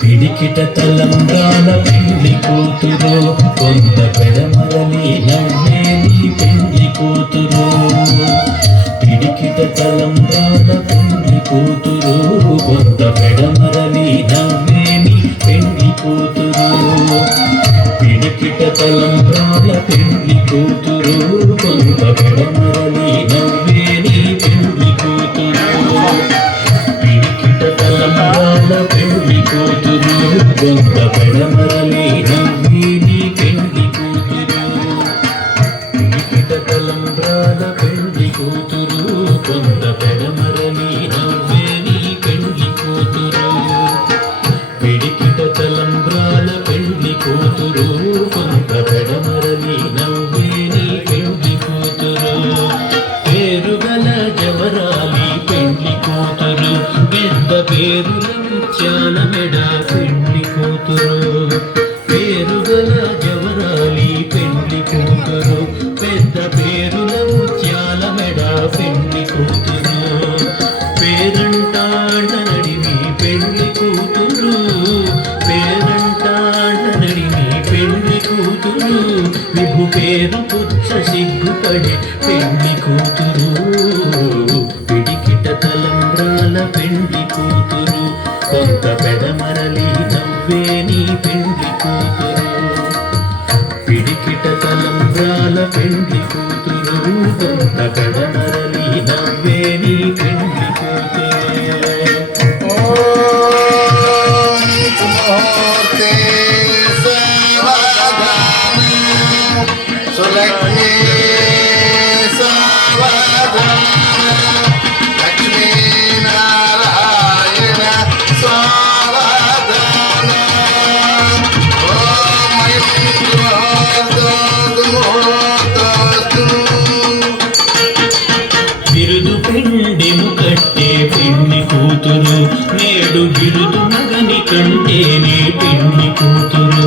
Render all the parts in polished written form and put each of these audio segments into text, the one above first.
పిడికిట తలంబ్రాల పెళ్లి కూతురు కొంత పెడమరలి నవ్వే నీ పెళ్లి కూతురు పిడికిట తలంబ్రాల పెళ్లి కూతురు కొంత పెడమరలి నవ్వే నీ పెళ్లి కూతురు పిడికిట తలంబ్రాల పెళ్లి కూతురు కొంత పెడమరలి నవ్వే నీ పెళ్లి కూతురు పిడికిట తలంబ్రాల పెళ్లి కూతురు కొంత పెడమరలి నవ్వే నీ పెళ్లి కూతురు పిడికిట తలంబ్రాల పెళ్లి కూతురు కొంత పెడమరలి నవ్వే నీ పెళ్లి కూతురు పిడికిట తలంబ్రాల పెళ్లి కూతురు కొంత పెడమరలి నవ్వే నీ పెళ్లి కూతురు పేరుగల జవరాలి పెళ్లి కూతురు పెద్ద పేరుల ముత్యాల మెడ పెళ్లి కూతురు పేరుగల జవరాలి పెళ్లి కూతురు పెద్ద పేరుల ముత్యాల మెడ పెళ్లి కూతురు పేరంటాళ్ళ నడిమి పెళ్లి కూతురు పేరంటాళ్ళ నడిమి పెళ్లి కూతురు విభు పేరు పుచ్చ సిగ్గుపడే పెళ్లి కూతురు పిడికిట తలంబ్రాల పెళ్లి కూతురు కొంత పెడమరలి నవ్వే నీ పెళ్లి కూతురు పిడికిట తలంబ్రాల పెళ్లి కూతురు కొంత పెడమరలి నవ్వే నీ పెళ్లి కూతురు బిరుదు పెండెము కట్టే పెళ్లి కూతురు నేడు బిరుదు మగని కంటేనే పెళ్లి కూతురు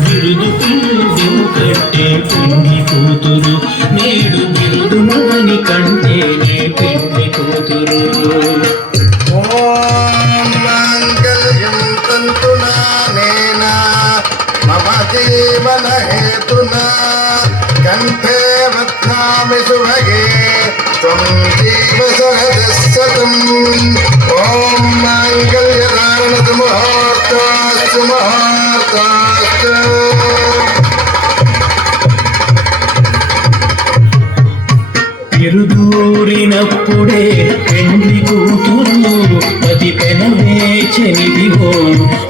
బిరుదు పెండెము కట్టే పెళ్లి కూతురు నేడు బిరుదు మగని కంటేనే పెళ్లి కూతురు జీవన హేతున కంఠే వత్నామి సుభగే త్వం జీవ సహజస్సతం ఓం మాంగళ్యధారణతు ముహూర్తాస్తు ముహూర్తాస్తు ఎరుదూరినప్పుడే పెళ్లి కూతురు పది పెనవేచనిదిగో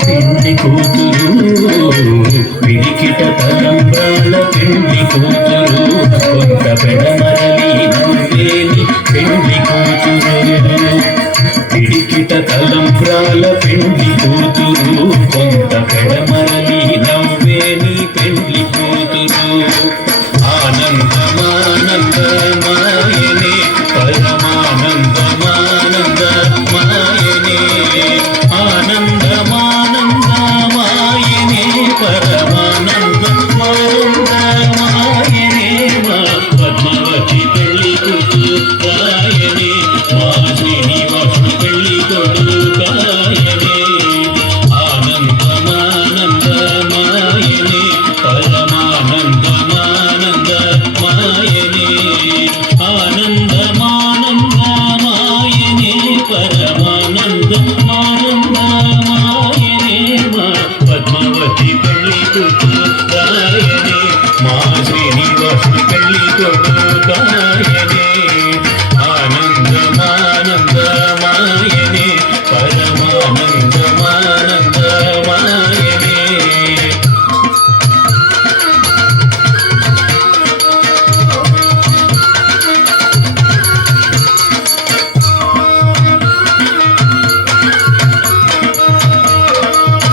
పెళ్లి కూతురు పిడికిట తలంబ్రాల పెళ్లి కూతురు కొంత పెడమరలి నవ్వేని పెళ్లి కూతురు పిడికిట తలంబ్రాల పెళ్లి కూతురు కొంత పెడమరలి నవ్వేని పెళ్లి కూతురు ఆనందమానందమాయనే పరమానందమానందమాయనే ఆనందమానందమాయనే పరమానందమానందమాయనే మా పద్మావతి పెళ్లి కూతురు రాయనే